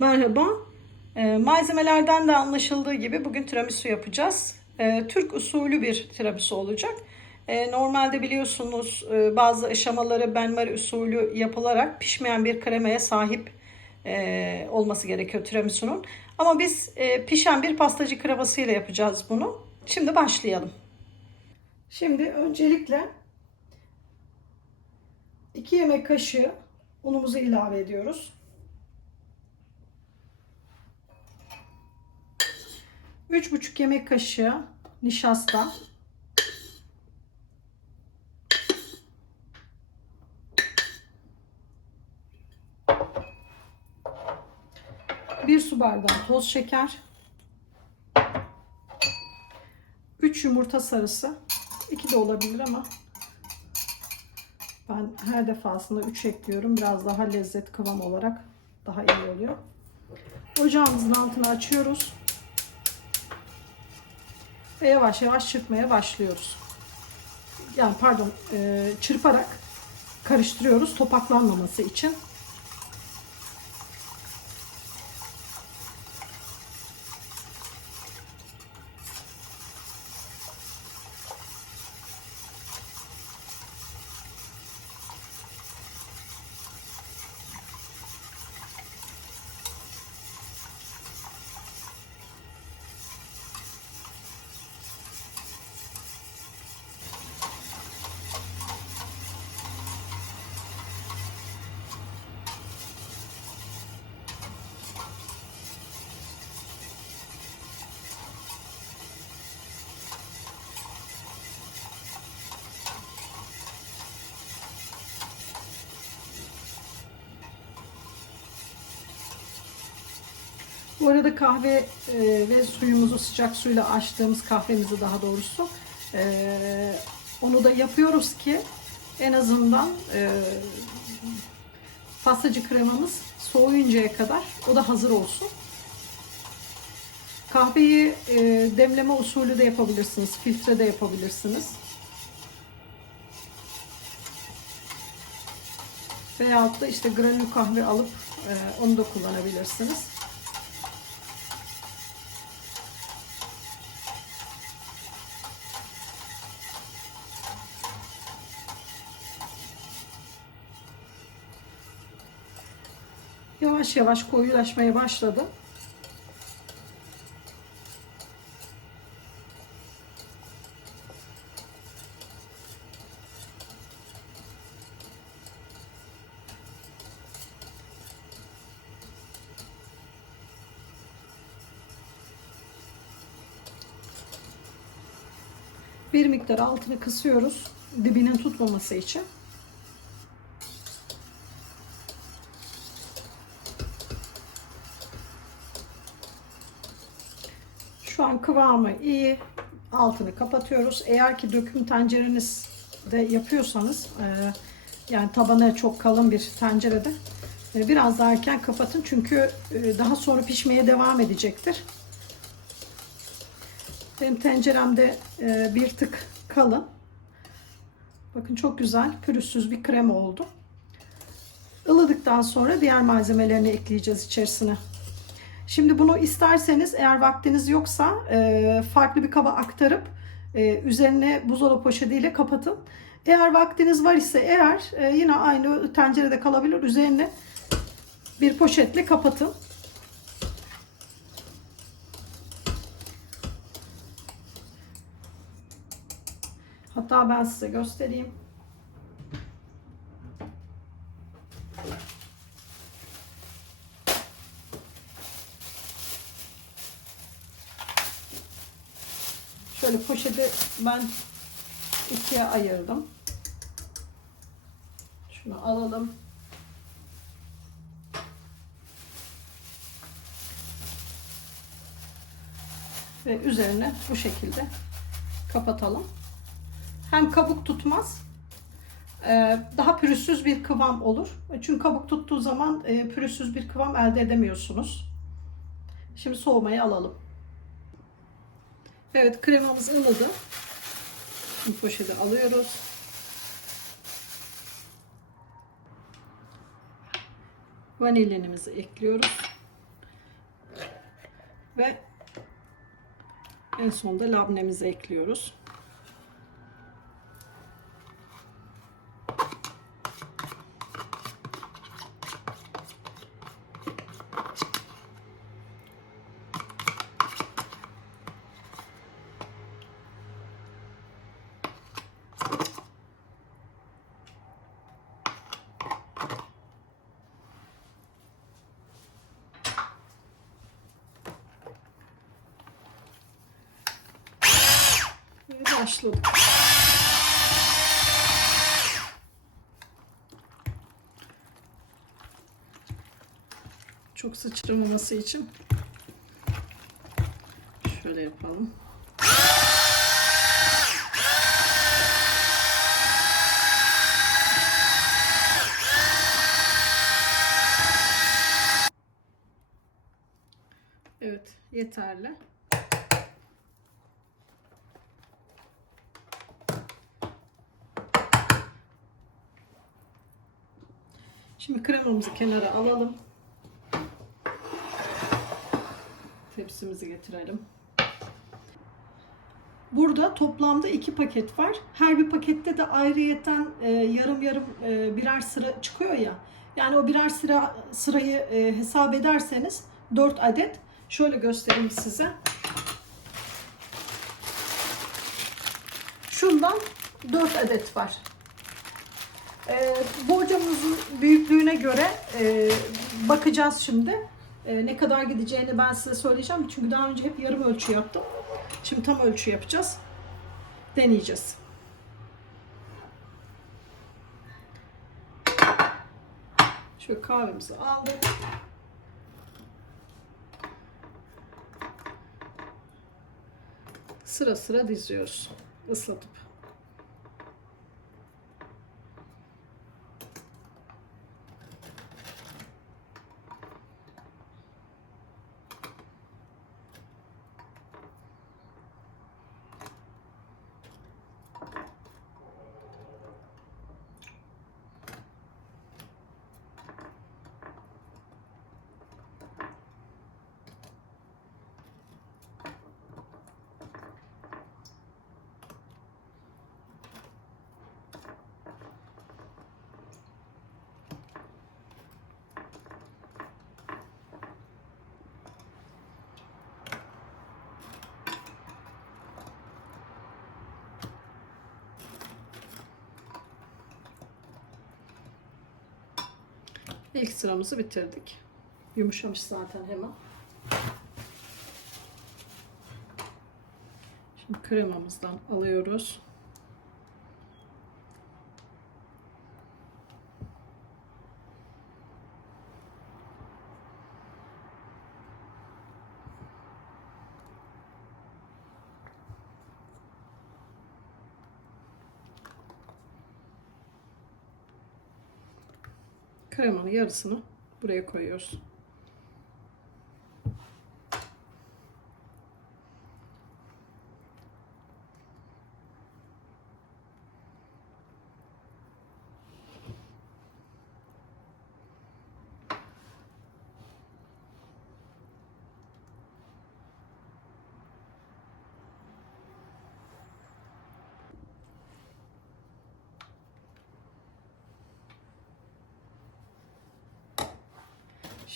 Merhaba. Ee, malzemelerden de anlaşıldığı gibi bugün tiramisu yapacağız. Ee, Türk usulü bir tiramisu olacak. Ee, normalde biliyorsunuz e, bazı aşamaları benmari usulü yapılarak pişmeyen bir kremaya sahip e, olması gerekiyor tiramisunun. Ama biz e, pişen bir pastacı kremasıyla yapacağız bunu. Şimdi başlayalım. Şimdi öncelikle 2 yemek kaşığı unumuzu ilave ediyoruz. 3,5 yemek kaşığı nişasta. Bir su bardağı toz şeker. 3 yumurta sarısı. 2 de olabilir ama ben her defasında 3 ekliyorum. Biraz daha lezzet kıvam olarak daha iyi oluyor. Ocağımızın altını açıyoruz. Ve yavaş yavaş çırpmaya başlıyoruz. Yani pardon e, çırparak karıştırıyoruz topaklanmaması için. Bu arada kahve e, ve suyumuzu sıcak suyla açtığımız kahvemizi daha doğrusu e, onu da yapıyoruz ki en azından e, pastacı kremamız soğuyuncaya kadar o da hazır olsun. Kahveyi e, demleme usulü de yapabilirsiniz, filtre de yapabilirsiniz. Veyahut da işte granül kahve alıp e, onu da kullanabilirsiniz. Yavaş yavaş koyulaşmaya başladı. Bir miktar altını kısıyoruz dibinin tutmaması için. Şu an kıvamı iyi. Altını kapatıyoruz. Eğer ki döküm tencerenizde yapıyorsanız e, yani tabanı çok kalın bir tencerede e, biraz daha erken kapatın. Çünkü e, daha sonra pişmeye devam edecektir. Benim tenceremde bir tık kalın. Bakın çok güzel pürüzsüz bir krema oldu. Ilıdıktan sonra diğer malzemelerini ekleyeceğiz içerisine. Şimdi bunu isterseniz eğer vaktiniz yoksa e, farklı bir kaba aktarıp e, üzerine buzdolabı poşetiyle kapatın. Eğer vaktiniz var ise eğer e, yine aynı tencerede kalabilir. Üzerine bir poşetle kapatın. Hatta ben size göstereyim. Şöyle poşeti ben ikiye ayırdım. Şunu alalım. Ve üzerine bu şekilde kapatalım. Hem kabuk tutmaz, e, daha pürüzsüz bir kıvam olur. Çünkü kabuk tuttuğu zaman e, pürüzsüz bir kıvam elde edemiyorsunuz. Şimdi soğumaya alalım. Evet kremamız ılıdı. Şimdi poşete alıyoruz. Vanilinimizi ekliyoruz. Ve en sonunda labnemizi ekliyoruz. Başladık. Çok sıçramaması için şöyle yapalım. Evet, yeterli. Şimdi kremamızı kenara alalım. Tepsimizi getirelim. Burada toplamda iki paket var. Her bir pakette de ayrıyeten e, yarım yarım e, birer sıra çıkıyor ya. Yani o birer sıra sırayı e, hesap ederseniz 4 adet. Şöyle göstereyim size. Şundan 4 adet var. E, borcamızın büyüklüğüne göre e, bakacağız şimdi. E, ne kadar gideceğini ben size söyleyeceğim. Çünkü daha önce hep yarım ölçü yaptım. Şimdi tam ölçü yapacağız. Deneyeceğiz. Şöyle kahvemizi aldık. Sıra sıra diziyoruz. Islatıp. İlk sıramızı bitirdik. Yumuşamış zaten hemen. Şimdi kremamızdan alıyoruz. Kremanın yarısını buraya koyuyoruz.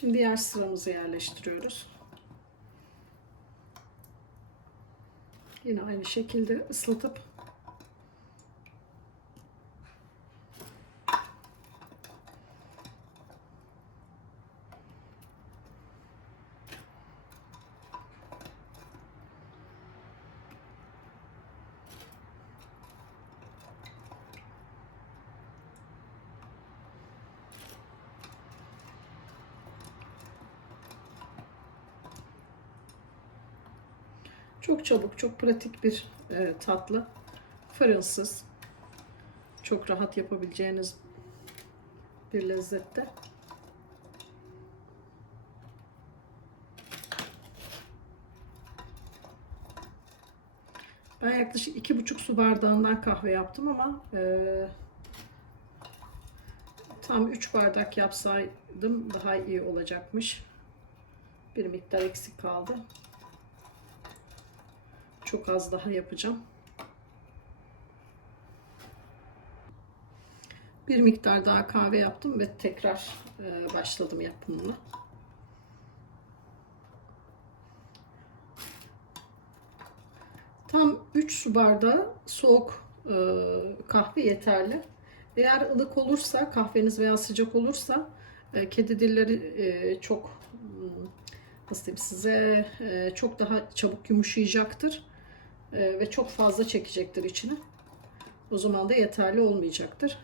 Şimdi diğer sıramızı yerleştiriyoruz. Yine aynı şekilde ıslatıp Çok çabuk, çok pratik bir e, tatlı. Fırınsız. Çok rahat yapabileceğiniz bir lezzette. Ben yaklaşık iki buçuk su bardağından kahve yaptım ama e, tam 3 bardak yapsaydım daha iyi olacakmış. Bir miktar eksik kaldı. Çok az daha yapacağım. Bir miktar daha kahve yaptım ve tekrar e, başladım yapımına. Tam 3 su bardağı soğuk e, kahve yeterli. Eğer ılık olursa kahveniz veya sıcak olursa e, kedi dilleri çok hmm, nasıl diyeyim size çok daha çabuk yumuşayacaktır ve çok fazla çekecektir içine. O zaman da yeterli olmayacaktır.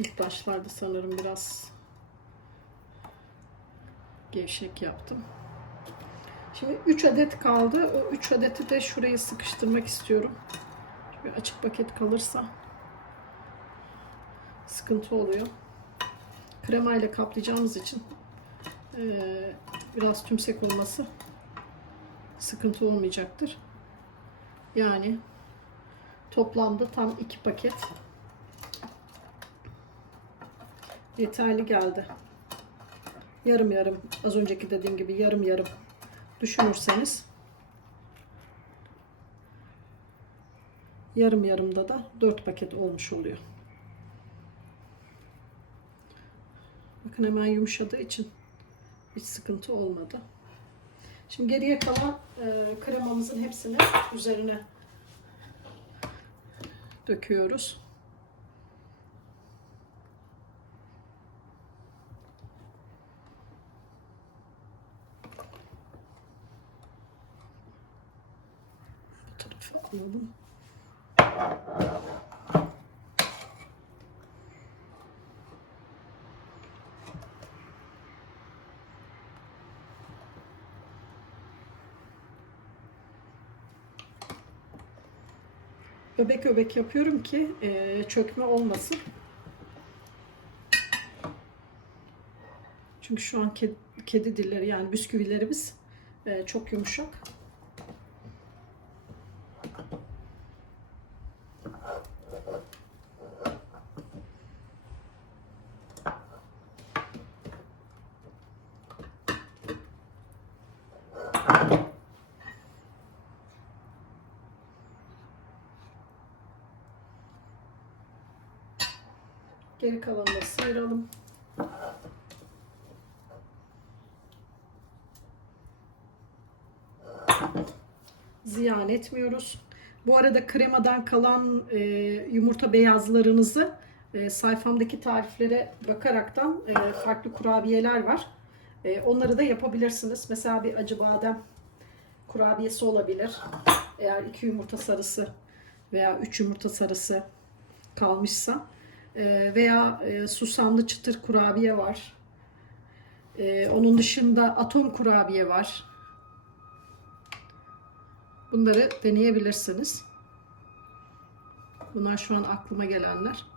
İlk başlarda sanırım biraz gevşek yaptım. Şimdi 3 adet kaldı. O 3 adeti de şurayı sıkıştırmak istiyorum. Çünkü açık paket kalırsa sıkıntı oluyor. Krema ile kaplayacağımız için eee, biraz tümsek olması sıkıntı olmayacaktır. Yani toplamda tam 2 paket yeterli geldi. Yarım yarım az önceki dediğim gibi yarım yarım düşünürseniz yarım yarımda da 4 paket olmuş oluyor. Bakın hemen yumuşadığı için hiç sıkıntı olmadı. Şimdi geriye kalan e, kremamızın hepsini üzerine döküyoruz. Bu alalım. Öbek öbek yapıyorum ki e, çökme olmasın. Çünkü şu an kedi, kedi dilleri yani bisküvilerimiz e, çok yumuşak. Geri kalanını sıyıralım. Ziyan etmiyoruz. Bu arada kremadan kalan e, yumurta beyazlarınızı e, sayfamdaki tariflere bakaraktan e, farklı kurabiyeler var. E, onları da yapabilirsiniz. Mesela bir acı badem kurabiyesi olabilir. Eğer iki yumurta sarısı veya üç yumurta sarısı kalmışsa. E, veya e, susamlı çıtır kurabiye var. E, onun dışında atom kurabiye var. Bunları deneyebilirsiniz. Bunlar şu an aklıma gelenler.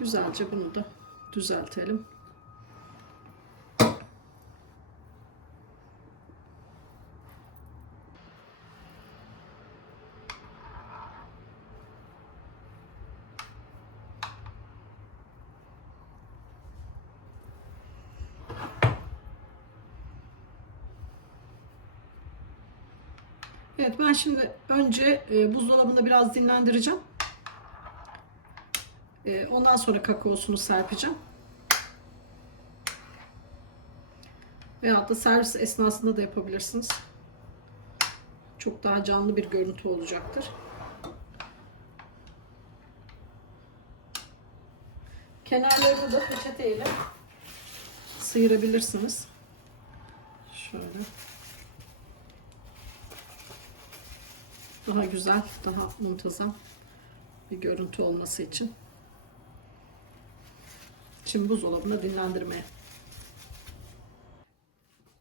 Güzelce bunu da düzeltelim. Evet ben şimdi önce e, buzdolabında biraz dinlendireceğim. E, ondan sonra kakaosunu serpeceğim. Veyahut da servis esnasında da yapabilirsiniz. Çok daha canlı bir görüntü olacaktır. Kenarlarını da peçeteyle sıyırabilirsiniz. Şöyle. Daha güzel, daha muntazam bir görüntü olması için. Şimdi buzdolabına dinlendirmeye.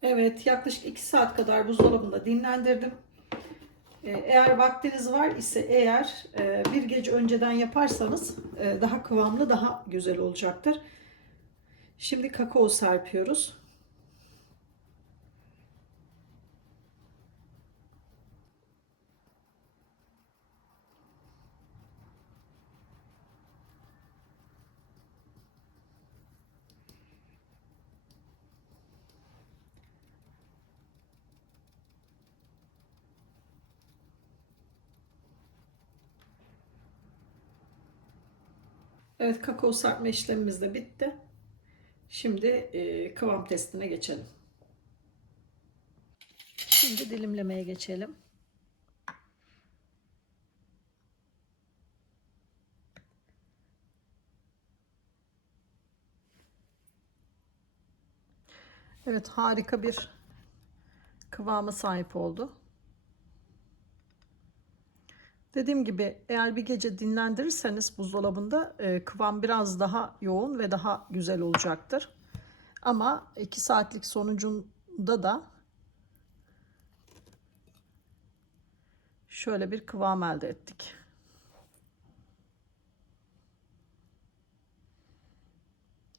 Evet yaklaşık 2 saat kadar buzdolabında dinlendirdim. Ee, Eğer vaktiniz var ise eğer e, bir gece önceden yaparsanız e, daha kıvamlı daha güzel olacaktır. Şimdi kakao serpiyoruz. Evet kakao serpme işlemimiz de bitti. Şimdi e, kıvam testine geçelim. Şimdi dilimlemeye geçelim. Evet harika bir kıvama sahip oldu. Dediğim gibi eğer bir gece dinlendirirseniz buzdolabında e, kıvam biraz daha yoğun ve daha güzel olacaktır. Ama 2 saatlik sonucunda da şöyle bir kıvam elde ettik.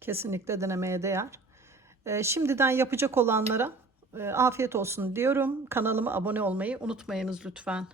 Kesinlikle denemeye değer. E, şimdiden yapacak olanlara e, afiyet olsun diyorum. Kanalıma abone olmayı unutmayınız lütfen.